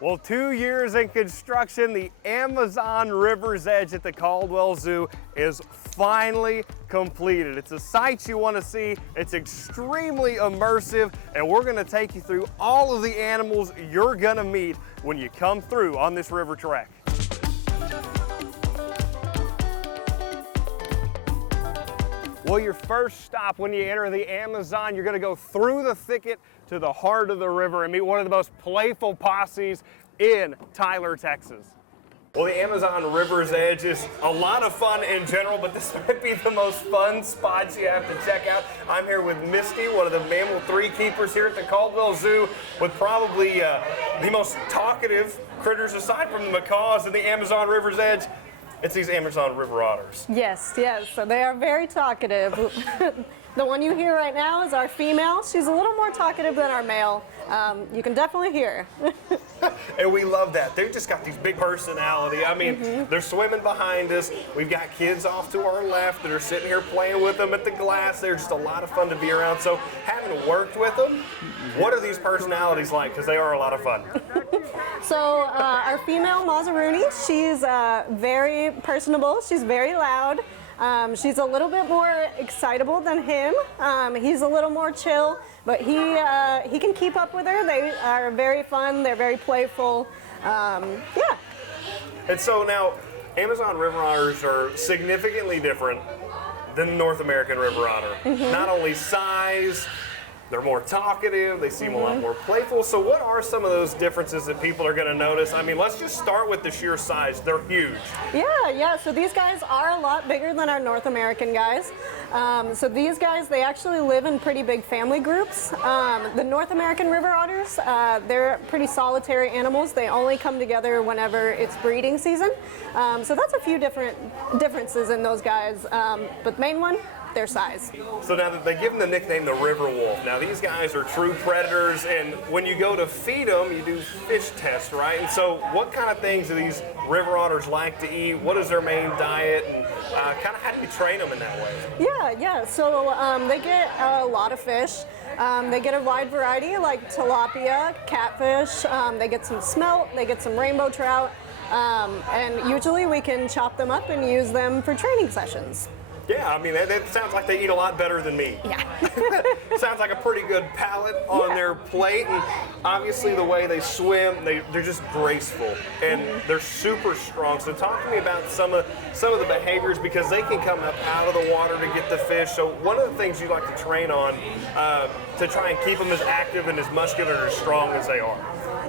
Well, 2 years in construction, the Amazon River's Edge at the Caldwell Zoo is finally completed. It's a sight you want to see. It's extremely immersive, and we're going to take you through all of the animals you're going to meet when you come through on this river trek. Well, your first stop when you enter the Amazon, you're going to go through the thicket to the heart of the river and meet one of the most playful posses in Tyler, Texas. Well, the Amazon River's Edge is a lot of fun in general, but this might be the most fun spots you have to check out. I'm here with Misty, one of the Mammal 3 keepers here at the Caldwell Zoo, with probably the most talkative critters aside from the macaws in the Amazon River's Edge. It's these Amazon River otters. Yes, so they are very talkative. The one you hear right now is our female. She's a little more talkative than our male. You can definitely hear. And we love that. They've just got these big personality. I mean, they're swimming behind us. We've got kids off to our left that are sitting here playing with them at the glass. They're just a lot of fun to be around. So having worked with them, what are these personalities like? Because they are a lot of fun. So our female Mazaruni, she's very personable. She's very loud. She's a little bit more excitable than him. He's a little more chill, but he can keep up with her. They are very fun. They're very playful. Yeah. And so now, Amazon river otters are significantly different than the North American river otter. Not only size, they're more talkative, they seem a lot more playful. So what are some of those differences that people are going to notice? I mean, let's just start with the sheer size. They're huge. Yeah, so these guys are a lot bigger than our North American guys. So these guys, they actually live in pretty big family groups. The North American river otters, they're pretty solitary animals. They only come together whenever it's breeding season. So that's a few different differences in those guys. But the main one, their size. So now that they give them the nickname the river wolf. Now these guys are true predators, and when you go to feed them, you do fish tests, right? And so what kind of things do these river otters like to eat? What is their main diet, and kind of how do you train them in that way? Yeah. So they get a lot of fish. They get a wide variety like tilapia, catfish. They get some smelt. They get some rainbow trout. And usually we can chop them up and use them for training sessions. Yeah, I mean, that sounds like they eat a lot better than me. Yeah. Sounds like a pretty good palate on their plate, and obviously the way they swim, they're just graceful, and they're super strong. So talk to me about some of the behaviors, because they can come up out of the water to get the fish. So one of the things you like to train on to try and keep them as active and as muscular and as strong as they are.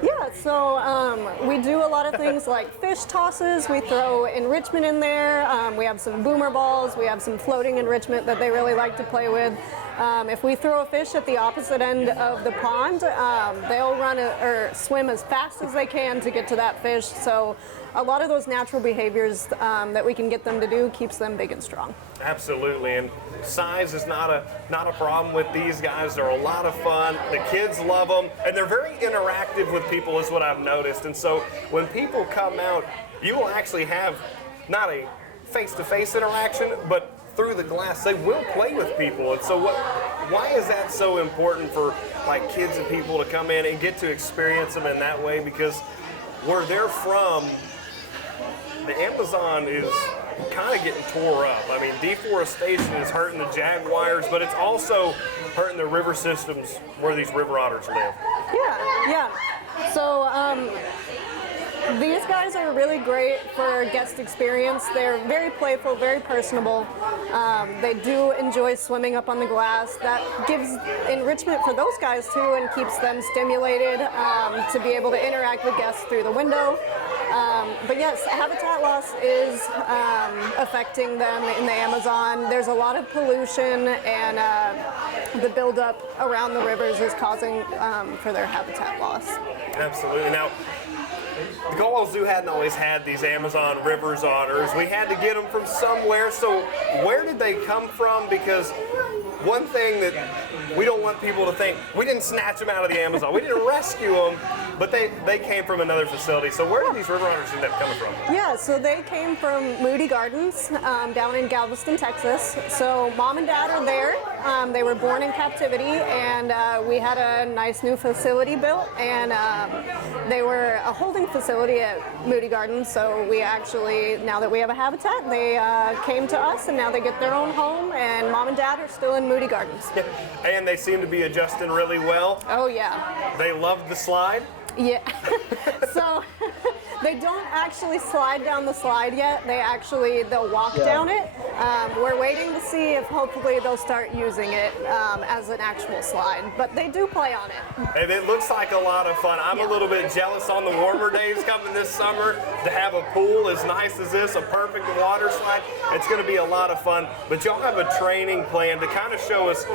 Yeah, so we do a lot of things like fish tosses. We throw enrichment in there. We have some boomer balls. We have some floating enrichment that they really like to play with. If we throw a fish at the opposite end of the pond, they'll run or swim as fast as they can to get to that fish. So a lot of those natural behaviors that we can get them to do keeps them big and strong. Absolutely, and size is not a problem with these guys. They're a lot of fun. The kids love them, and they're very interactive with people is what I've noticed. And so when people come out, you will actually have not a face-to-face interaction, but through the glass, they will play with people. And so why is that so important for like kids and people to come in and get to experience them in that way? Because where they're from, the Amazon is kind of getting tore up. I mean, deforestation is hurting the jaguars, but it's also hurting the river systems where these river otters live. Yeah. So these guys are really great for guest experience. They're very playful, very personable. They do enjoy swimming up on the glass. That gives enrichment for those guys too and keeps them stimulated to be able to interact with guests through the window. But yes, habitat loss is affecting them in the Amazon. There's a lot of pollution, and the buildup around the rivers is causing for their habitat loss. Absolutely. Now, the Caldwell Zoo hadn't always had these Amazon River's otters. We had to get them from somewhere. So where did they come from? Because one thing that we don't want people to think, we didn't snatch them out of the Amazon. We didn't rescue them. but they came from another facility. So where did these river otters end up coming from? Yeah, so they came from Moody Gardens down in Galveston, Texas. So mom and dad are there. They were born in captivity, and we had a nice new facility built, and they were a holding facility at Moody Gardens. So we actually, now that we have a habitat, they came to us, and now they get their own home, and mom and dad are still in Moody Gardens. Yeah. And they seem to be adjusting really well. Oh yeah. They love the slide. Yeah. So they don't actually slide down the slide yet. They'll walk down it. We're waiting to see if hopefully they'll start using it as an actual slide. But they do play on it. And it looks like a lot of fun. I'm a little bit jealous on the warmer days coming this summer to have a pool as nice as this, a perfect water slide. It's going to be a lot of fun. But y'all have a training plan to kind of show us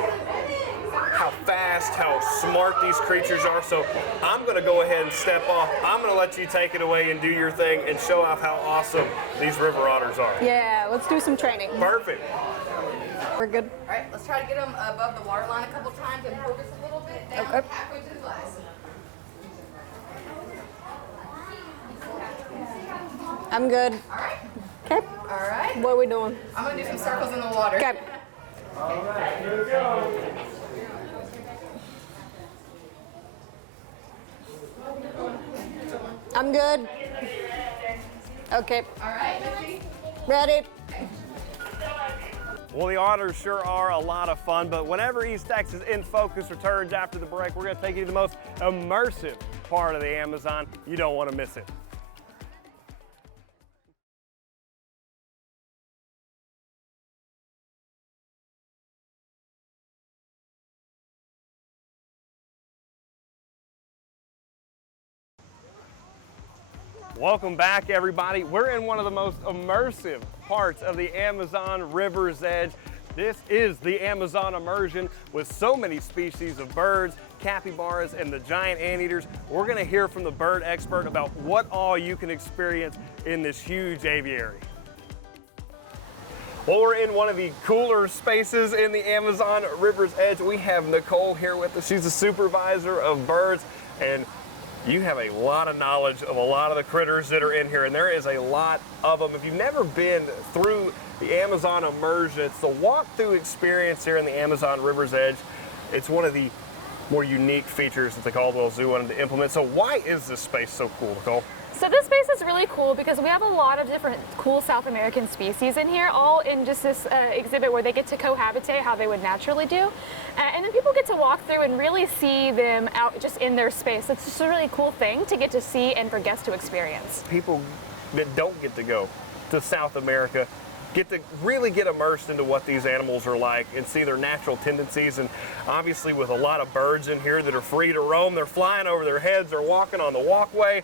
how fast, how smart these creatures are. So I'm going to go ahead and step off. I'm going to let you take it away and do your thing and show off how awesome these river otters are. Yeah, let's do some training. Perfect. We're good. All right, let's try to get them above the water line a couple times and focus a little bit down Okay. halfway to the glass. I'm good. All right. Okay. All right. What are we doing? I'm going to do some circles in the water. Okay. I'm good. Okay. All right, ready? Ready? Well, the otters sure are a lot of fun, but whenever East Texas In Focus returns after the break, we're going to take you to the most immersive part of the Amazon. You don't want to miss it. Welcome back, everybody. We're in one of the most immersive parts of the Amazon River's Edge. This is the Amazon immersion with so many species of birds, capybaras, and the giant anteaters. We're going to hear from the bird expert about what all you can experience in this huge aviary. Well, we're in one of the cooler spaces in the Amazon River's Edge. We have Nicole here with us. She's a supervisor of birds, and you have a lot of knowledge of a lot of the critters that are in here, and there is a lot of them. If you've never been through the Amazon immersion, it's the walk-through experience here in the Amazon River's Edge. It's one of the more unique features that the Caldwell Zoo wanted to implement. So why is this space so cool, Nicole? So this space is really cool because we have a lot of different cool South American species in here, all in just this exhibit where they get to cohabitate how they would naturally do. And then people get to walk through and really see them out just in their space. It's just a really cool thing to get to see and for guests to experience. People that don't get to go to South America get to really get immersed into what these animals are like and see their natural tendencies. And obviously with a lot of birds in here that are free to roam, they're flying over their heads, they're walking on the walkway.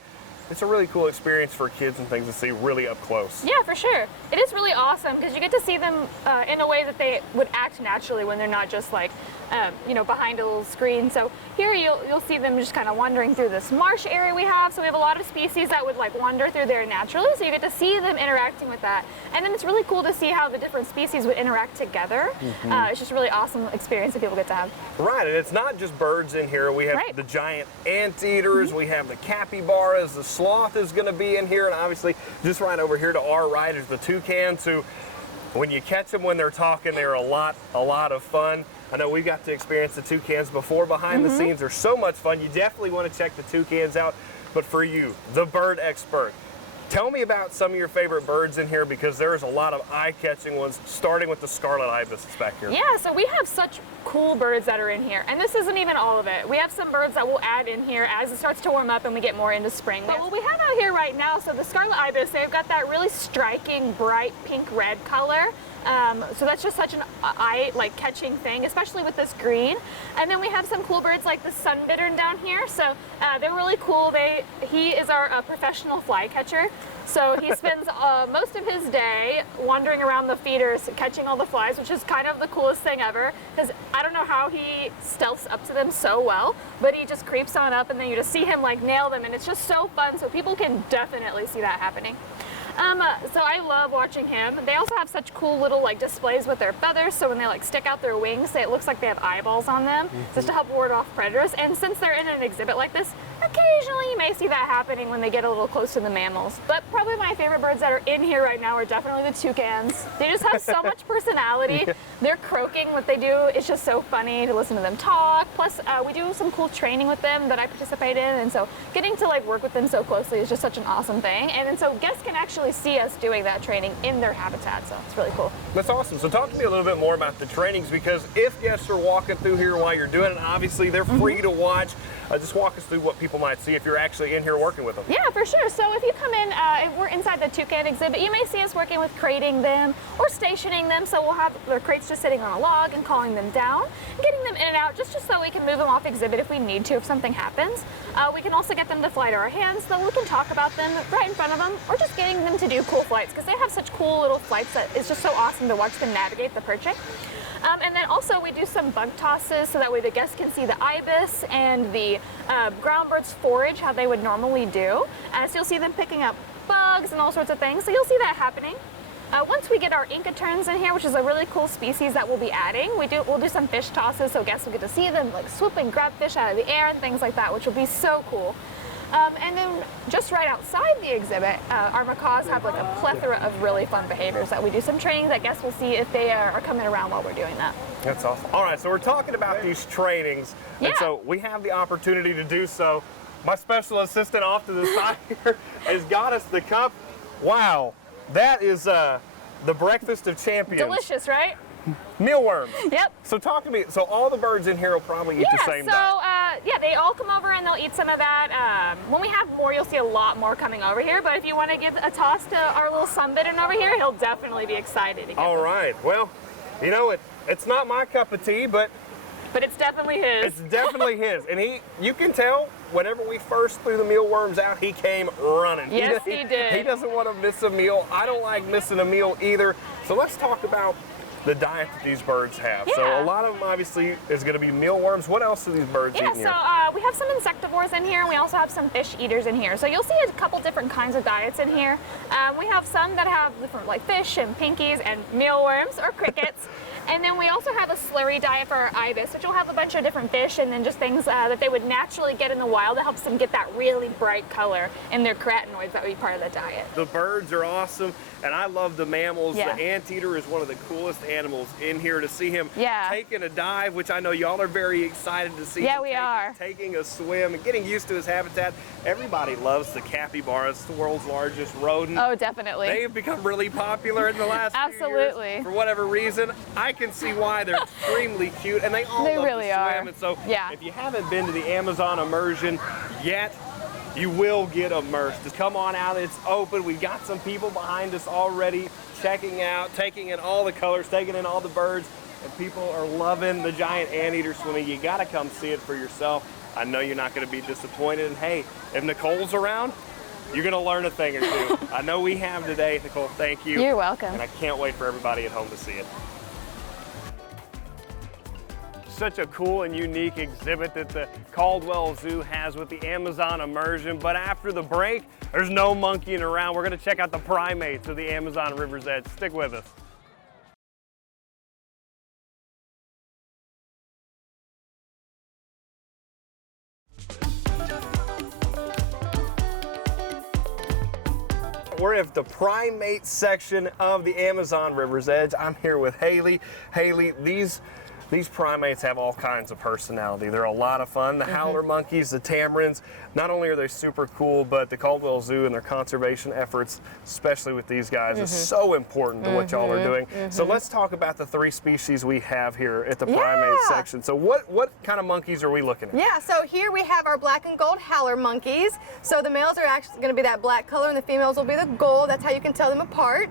It's a really cool experience for kids and things to see really up close. Yeah, for sure. It is really awesome because you get to see them in a way that they would act naturally when they're not just like, you know, behind a little screen. So here you'll see them just kind of wandering through this marsh area we have. So we have a lot of species that would like wander through there naturally. So you get to see them interacting with that. And then it's really cool to see how the different species would interact together. It's just a really awesome experience that people get to have. Right, and it's not just birds in here. We have the giant anteaters, we have the capybaras, the sloth is going to be in here, and obviously just right over here to our right is the toucans, who when you catch them when they're talking, they're a lot of fun. I know we've got to experience the toucans before behind the scenes. They're so much fun. You definitely want to check the toucans out. But for you, the bird expert, tell me about some of your favorite birds in here, because there's a lot of eye-catching ones, starting with the scarlet ibis that's back here. Yeah, so we have such cool birds that are in here, and this isn't even all of it. We have some birds that we'll add in here as it starts to warm up and we get more into spring. But what we have out here right now, so the scarlet ibis, they've got that really striking bright pink-red color. So that's just such an eye-catching thing, especially with this green. And then we have some cool birds like the sun bittern down here. So they're really cool. He is our professional flycatcher. So he spends most of his day wandering around the feeders, catching all the flies, which is kind of the coolest thing ever. Because I don't know how he stealths up to them so well, but he just creeps on up, and then you just see him like nail them, and it's just so fun. So people can definitely see that happening. So I love watching him. They also have such cool little like displays with their feathers, so when they like stick out their wings, it looks like they have eyeballs on them, just to help ward off predators. And since they're in an exhibit like this, occasionally you may see that happening when they get a little close to the mammals. But probably my favorite birds that are in here right now are definitely the toucans. They just have so much personality. They're croaking, what they do, it's just so funny to listen to them talk. Plus, we do some cool training with them that I participate in, and so getting to like work with them so closely is just such an awesome thing. And then so guests can actually see us doing that training in their habitat, so it's really cool. That's awesome. So talk to me a little bit more about the trainings, because if guests are walking through here while you're doing it, obviously they're free to watch. Just walk us through what people might see if you're actually in here working with them. Yeah, for sure. So if you come in, if we're inside the toucan exhibit, you may see us working with crating them or stationing them. So we'll have their crates just sitting on a log and calling them down, getting them in and out just so we can move them off exhibit if we need to, if something happens. We can also get them to fly to our hands, so we can talk about them right in front of them, or just getting them to do cool flights, because they have such cool little flights that it's just so awesome to watch them navigate the perching. And then also we do some bug tosses, so that way the guests can see the ibis and the ground birds forage how they would normally do. So you'll see them picking up bugs and all sorts of things, so you'll see that happening. Once we get our Inca terns in here, which is a really cool species that we'll be adding, we'll do some fish tosses, so guests will get to see them like swoop and grab fish out of the air and things like that, which will be so cool. And then just right outside the exhibit, our macaws have like a plethora of really fun behaviors that we do some training that guests will see if they are coming around while we're doing that. That's awesome. All right, so we're talking about these trainings, and so we have the opportunity to do so. My special assistant off to the side here has got us the cup. Wow, that is the breakfast of champions. Delicious, right? Mealworms. Yep. So talk to me. So all the birds in here will probably eat the same diet. Yeah, they all come over and they'll eat some of that. When we have more, you'll see a lot more coming over here. But if you want to give a toss to our little sunbitten over here, he'll definitely be excited to get All them. right. Well, you know, it's not my cup of tea, but it's definitely his. It's definitely his. And you can tell whenever we first threw the mealworms out, he came running. Yes, he did. He doesn't want to miss a meal. I don't like missing a meal either. So let's talk about the diet that these birds have. Yeah. So a lot of them obviously is going to be mealworms. What else do these birds eat in here? We have some insectivores in here, and we also have some fish eaters in here. So you'll see a couple different kinds of diets in here. We have some that have different like fish and pinkies and mealworms or crickets. And then we also have a slurry diet for our ibis, which will have a bunch of different fish and then just things that they would naturally get in the wild that helps them get that really bright color in their carotenoids that would be part of the diet. The birds are awesome, and I love the mammals. Yeah. The anteater is one of the coolest animals in here. To see him Yeah. taking a dive, which I know y'all are very excited to see. Yeah, him we are. taking a swim and getting used to his habitat. Everybody loves the capybara. It's the world's largest rodent. Oh, definitely. They have become really popular in the last few Absolutely. years. For whatever reason, I can see why. They're extremely cute, and they all They love really to swim. are. And so, Yeah. if you haven't been to the Amazon immersion yet, you will get immersed. Just come on out. It's open. We've got some people behind us already checking out, taking in all the colors, taking in all the birds, and people are loving the giant anteater swimming. You got to come see it for yourself. I know you're not going to be disappointed. And hey, if Nicole's around, you're going to learn a thing or two. I know we have today. Nicole, thank you. You're welcome. And I can't wait for everybody at home to see it. Such a cool and unique exhibit that the Caldwell Zoo has with the Amazon immersion. But after the break, there's no monkeying around. We're going to check out the primates of the Amazon River's Edge. Stick with us. We're at the primate section of the Amazon River's Edge. I'm here with Haley. Haley, these primates have all kinds of personality. They're a lot of fun. The howler monkeys, the tamarins, not only are they super cool, but the Caldwell Zoo and their conservation efforts, especially with these guys, is so important to what y'all are doing. So let's talk about the 3 species we have here at the primate section. So what kind of monkeys are we looking at? Yeah, so here we have our black and gold howler monkeys. So the males are actually going to be that black color and the females will be the gold. That's how you can tell them apart.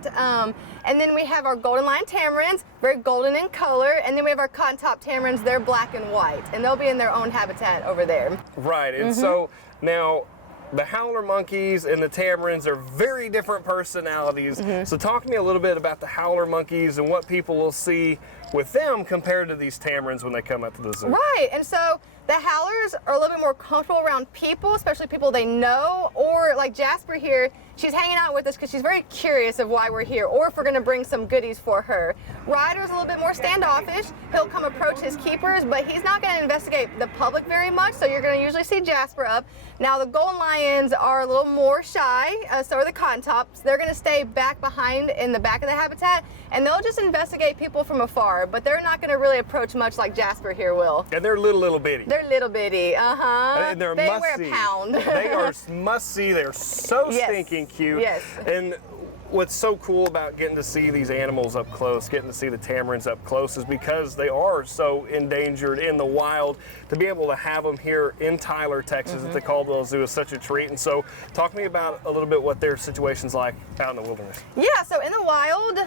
And then we have our golden lion tamarins, very golden in color. And then we have our cotton top tamarins, they're black and white. And they'll be in their own habitat over there. Right, and so now the howler monkeys and the tamarins are very different personalities. So talk to me a little bit about the howler monkeys and what people will see with them compared to these tamarins when they come out to the zoo. Right, and so the howlers are a little bit more comfortable around people, especially people they know, or like Jasper here, she's hanging out with us because she's very curious of why we're here, or if we're going to bring some goodies for her. Ryder's a little bit more standoffish. He'll come approach his keepers, but he's not going to investigate the public very much, so you're going to usually see Jasper up. Now, the golden lions are a little more shy, so are the cotton tops. They're going to stay back behind in the back of the habitat, and they'll just investigate people from afar, but they're not going to really approach much like Jasper here will. And they're little bitty. They're little bitty, And they're they must-see. weigh a pound. They are must-see. They're so stinking cute. Yes. And what's so cool about getting to see these animals up close, getting to see the tamarins up close, is because they are so endangered in the wild. To be able to have them here in Tyler, Texas at the Caldwell Zoo is such a treat. And so talk to me about a little bit what their situation's like out in the wilderness. Yeah, so in the wild,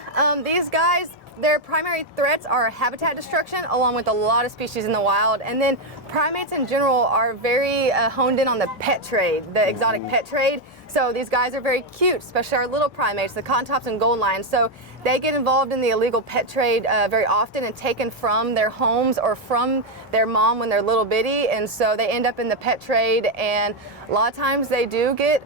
these guys, their primary threats are habitat destruction, along with a lot of species in the wild. And then primates in general are very honed in on the pet trade, the exotic pet trade. So these guys are very cute, especially our little primates, the cotton tops and golden lions. So they get involved in the illegal pet trade very often and taken from their homes or from their mom when they're little bitty. And so they end up in the pet trade, and a lot of times they do get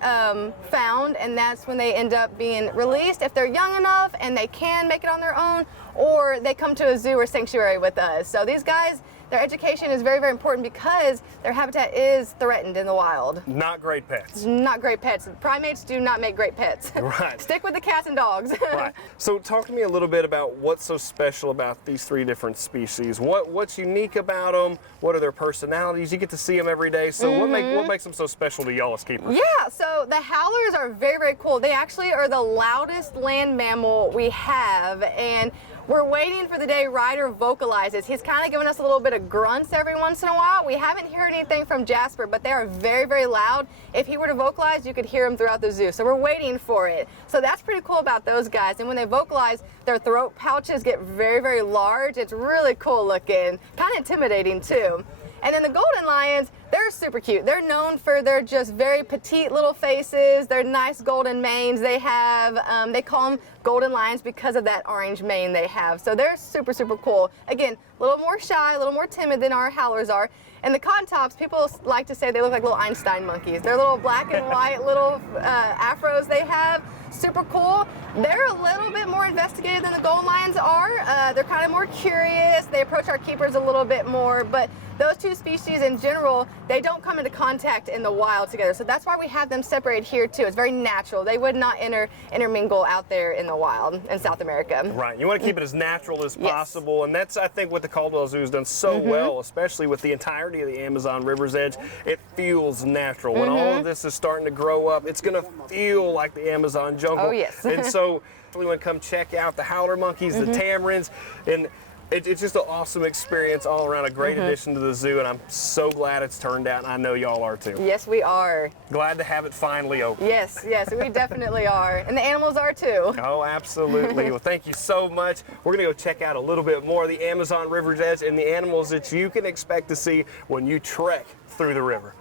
found, and that's when they end up being released if they're young enough and they can make it on their own, or they come to a zoo or sanctuary with us. So these guys, their education is very, very important because their habitat is threatened in the wild. Not great pets. Not great pets. Primates do not make great pets. Right. Stick with the cats and dogs. Right. So talk to me a little bit about what's so special about these 3 different species. What's unique about them? What are their personalities? You get to see them every day. So what makes them so special to y'all as keepers? Yeah, so the howlers are very, very cool. They actually are the loudest land mammal we have, and we're waiting for the day Ryder vocalizes. He's kind of giving us a little bit of grunts every once in a while. We haven't heard anything from Jasper, but they are very, very loud. If he were to vocalize, you could hear him throughout the zoo. So we're waiting for it. So that's pretty cool about those guys. And when they vocalize, their throat pouches get very, very large. It's really cool looking, kind of intimidating too. And then the golden lions, they're super cute. They're known for their just very petite little faces, their nice golden manes they have. They call them golden lions because of that orange mane they have. So they're super, super cool. Again, a little more shy, a little more timid than our howlers are. And the cotton tops, people like to say they look like little Einstein monkeys. They're little black and white little afros they have. Super cool. They're a little bit more investigative than the golden lions are. They're kind of more curious. They approach our keepers a little bit more, but those 2 species in general, they don't come into contact in the wild together. So that's why we have them separated here too. It's very natural. They would not intermingle out there in the wild in South America. Right. You want to keep it as natural as possible, and that's, I think, what the Caldwell Zoo has done so well, especially with the entirety of the Amazon River's Edge. It feels natural. When all of this is starting to grow up, it's going to feel like the Amazon jungle. Oh, yes. And so we want to come check out the howler monkeys, the tamarins, and it's just an awesome experience all around, a great addition to the zoo, and I'm so glad it's turned out, and I know y'all are too. Yes, we are. Glad to have it finally open. Yes, we definitely are. And the animals are too. Oh, absolutely. Well, thank you so much. We're going to go check out a little bit more of the Amazon River's Edge and the animals that you can expect to see when you trek through the river.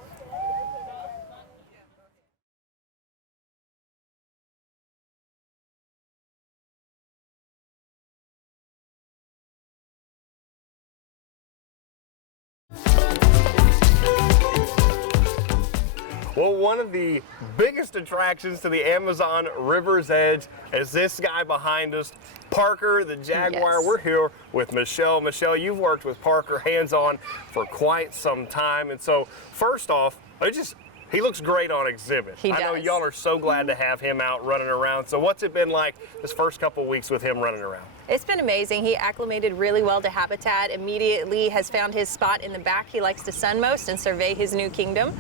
Well, one of the biggest attractions to the Amazon River's Edge is this guy behind us, Parker, the Jaguar. Yes. We're here with Michelle. Michelle, you've worked with Parker hands-on for quite some time. And so, first off, he looks great on exhibit. He I know does. y'all are so glad to have him out running around. So what's it been like this first couple weeks with him running around? It's been amazing. He acclimated really well to habitat, immediately has found his spot in the back he likes to sun most and survey his new kingdom.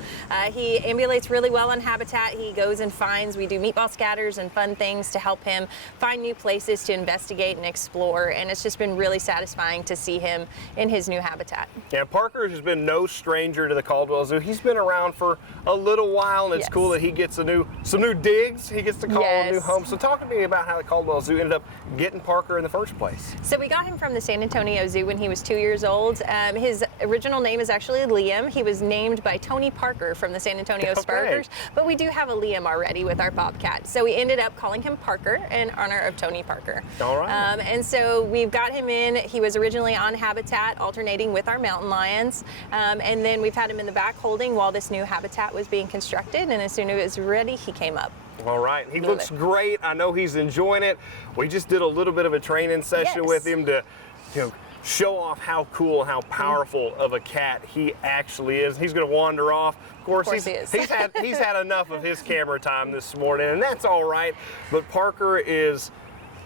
He ambulates really well on habitat. He goes and finds, we do meatball scatters and fun things to help him find new places to investigate and explore, and it's just been really satisfying to see him in his new habitat. Yeah, Parker has been no stranger to the Caldwell Zoo. He's been around for a little while, and it's Yes. cool that he gets some new digs. He gets to call a new Yes. home. So talk to me about how the Caldwell Zoo ended up getting Parker in the first place. So we got him from the San Antonio Zoo when he was 2 years old. His original name is actually Liam. He was named by Tony Parker from the San Antonio Okay. Sparkers, but we do have a Liam already with our bobcat. So we ended up calling him Parker in honor of Tony Parker. All right. And so we've got him in. He was originally on habitat, alternating with our mountain lions. And then we've had him in the back holding while this new habitat was being constructed, and as soon as it was ready, he came up. All right, he Love looks it. great. I know he's enjoying it. We just did a little bit of a training session with him to, show off how cool, how powerful of a cat he actually is. He's going to wander off. Of course he is. he's had enough of his camera time this morning, and that's all right. But Parker is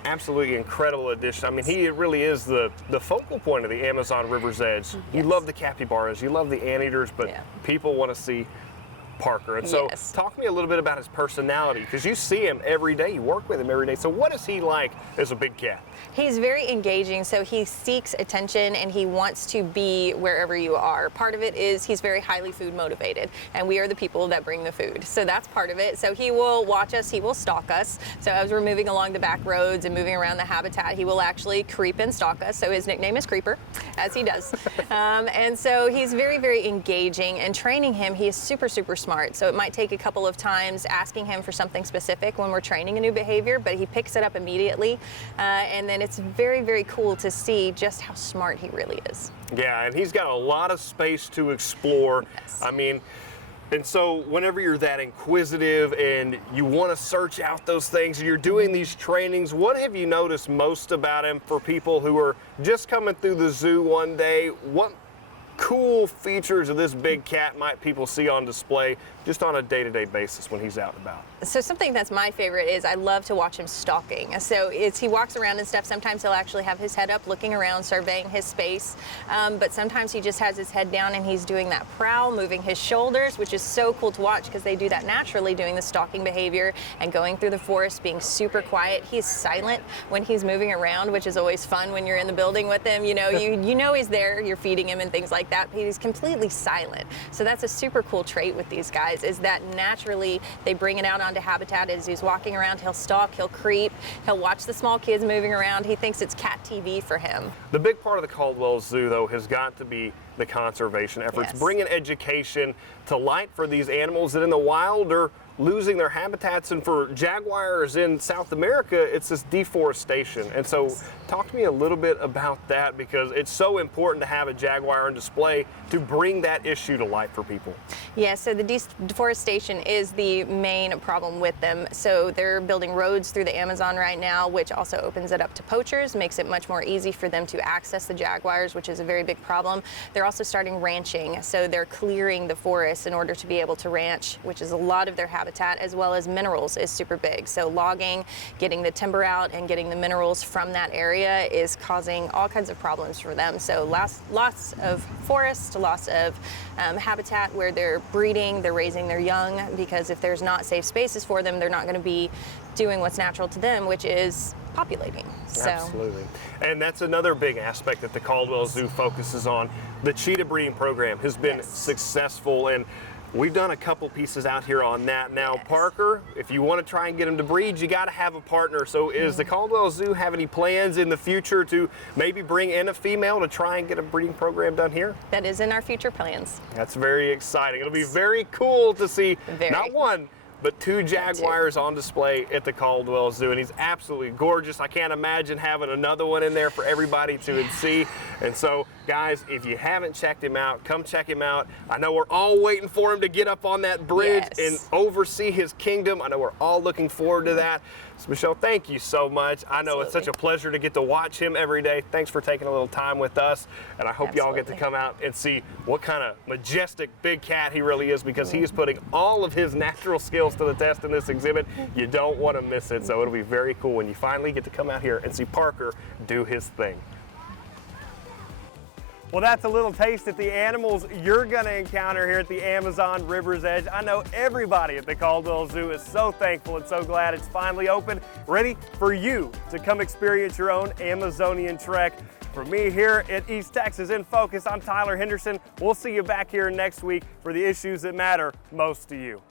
absolutely incredible addition. I mean, he really is the focal point of the Amazon River's Edge. You love the capybaras, you love the anteaters, but people want to see Parker. And so talk to me a little bit about his personality, because you see him every day, you work with him every day. So what is he like as a big cat? He's very engaging, so he seeks attention and he wants to be wherever you are. Part of it is he's very highly food motivated, and we are the people that bring the food. So that's part of it. So he will watch us, he will stalk us. So as we're moving along the back roads and moving around the habitat, he will actually creep and stalk us. So his nickname is Creeper, as he does. And so he's very, very engaging, and training him, he is super, super smart. So it might take a couple of times asking him for something specific when we're training a new behavior, but he picks it up immediately. And then it's very, very cool to see just how smart he really is. Yeah, and he's got a lot of space to explore. I mean, and so whenever you're that inquisitive and you want to search out those things, and you're doing these trainings, what have you noticed most about him for people who are just coming through the zoo one day? What cool features of this big cat might people see on display just on a day-to-day basis when he's out and about? So something that's my favorite is I love to watch him stalking. So he walks around and stuff. Sometimes he'll actually have his head up looking around, surveying his space. But sometimes he just has his head down and he's doing that prowl, moving his shoulders, which is so cool to watch because they do that naturally, doing the stalking behavior and going through the forest, being super quiet. He's silent when he's moving around, which is always fun when you're in the building with him. You know he's there, you're feeding him and things like that, but he's completely silent. So that's a super cool trait with these guys, is that naturally they bring it out onto habitat. As he's walking around, he'll stalk, he'll creep, he'll watch the small kids moving around. He thinks it's cat TV for him. The big part of the Caldwell Zoo, though, has got to be the conservation efforts, bringing education to light for these animals that in the wild are losing their habitats. And for jaguars in South America, it's this deforestation. And so talk to me a little bit about that, because it's so important to have a jaguar on display to bring that issue to light for people. Yeah, so the deforestation is the main problem with them. So they're building roads through the Amazon right now, which also opens it up to poachers, makes it much more easy for them to access the jaguars, which is a very big problem. They're also starting ranching, so they're clearing the forest in order to be able to ranch, which is a lot of their habitat, as well as minerals is super big. So logging, getting the timber out and getting the minerals from that area is causing all kinds of problems for them. So loss of forest, loss of habitat where they're breeding, they're raising their young, because if there's not safe spaces for them, they're not going to be doing what's natural to them, which is populating. So. Absolutely. And that's another big aspect that the Caldwell Zoo focuses on. The cheetah breeding program has been successful, and we've done a couple pieces out here on that. Now, Parker, if you want to try and get him to breed, you got to have a partner. So is the Caldwell Zoo have any plans in the future to maybe bring in a female to try and get a breeding program done here? That is in our future plans. That's very exciting. It'll be very cool to see not one, but two jaguars on display at the Caldwell Zoo, and he's absolutely gorgeous. I can't imagine having another one in there for everybody to see. And so, guys, if you haven't checked him out, come check him out. I know we're all waiting for him to get up on that bridge and oversee his kingdom. I know we're all looking forward to that. So, Michelle, thank you so much. I know it's such a pleasure to get to watch him every day. Thanks for taking a little time with us, and I hope y'all get to come out and see what kind of majestic big cat he really is, because he is putting all of his natural skills to the test in this exhibit. You don't want to miss it, so it'll be very cool when you finally get to come out here and see Parker do his thing. Well, that's a little taste of the animals you're going to encounter here at the Amazon River's Edge. I know everybody at the Caldwell Zoo is so thankful and so glad it's finally open, ready for you to come experience your own Amazonian trek. For me here at East Texas in Focus, I'm Tyler Henderson. We'll see you back here next week for the issues that matter most to you.